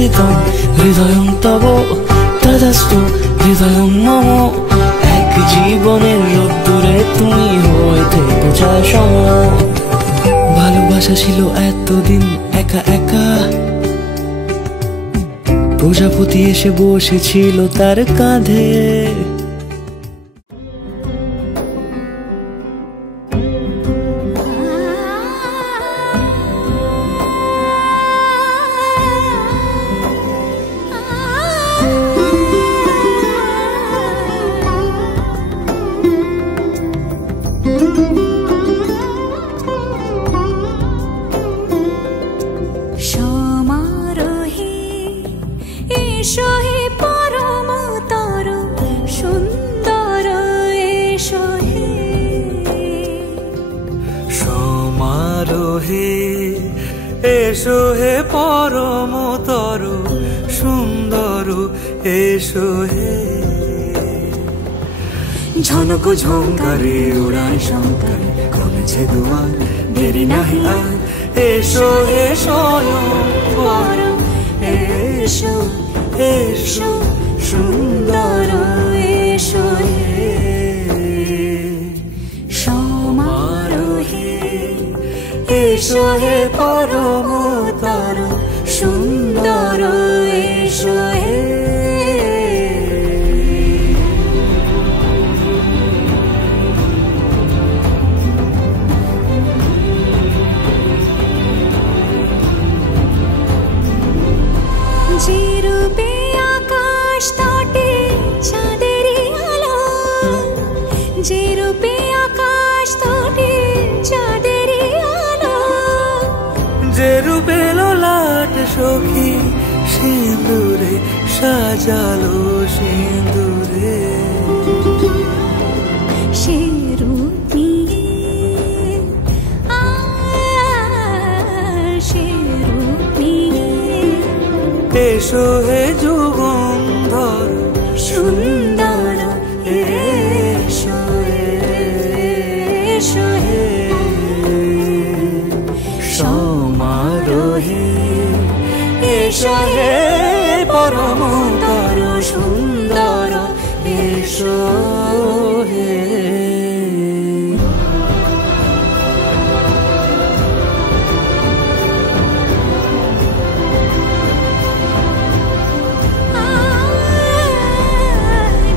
স্থগিতম হৃদয়ং তব তদস্তু হৃদয়ং মম। এক জীবনের রোদ্দুরে তুমি হয়ে থেকো সম। ভালোবাসা ছিল এতদিন একা একা, প্রজাপতি এসে বসেছিল তার কাঁধে। এসো হে পরমতর সুন্দর এসো হে। ঝনক ঝঙ্কারে উড়ায় শঙ্কার কমেছে দুয়ার দেরি নাহি আর। এসো হে স্বয়ং পরম এসো এসো সুন্দর এসো হে। সমারোহে এসো হে পরমতর সুন্দর এসো হে। যে রূপে আকাশ তটে চাঁদেরই আলো, যে রূপে আকাশ তটে চাঁদেরই আলো, যে রূপে ললাট সখী সিঁদুরে সাজালো সিঁদুরে। সে রূপ নিয়ে সে রূপ নিয়ে এসো হে যুগন্ধর সুন্দর এসো এসো হে। সমারোহে এসো হে পরমতর সুন্দর এসো হে।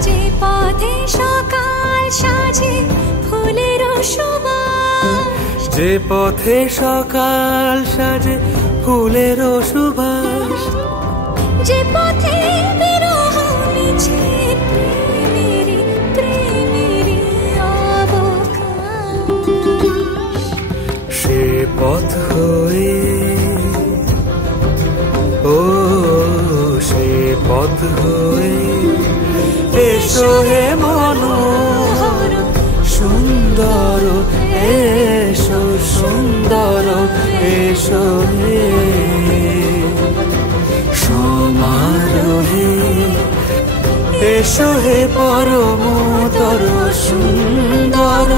যে পথে সকাল সাজে ফুলের সুবাস, যে পথে সকাল সাজে ফুলের সুবাস, যে পথে বিরহ মিছে প্রেমেরই প্রেমেরই অবকাশ। সে পথ হয়ে ও সে পথ হয়ে এসো হে মনোহর সুন্দর এসো সুন্দর এসো হে। সমারোহে এসো হে পরমতর সুন্দর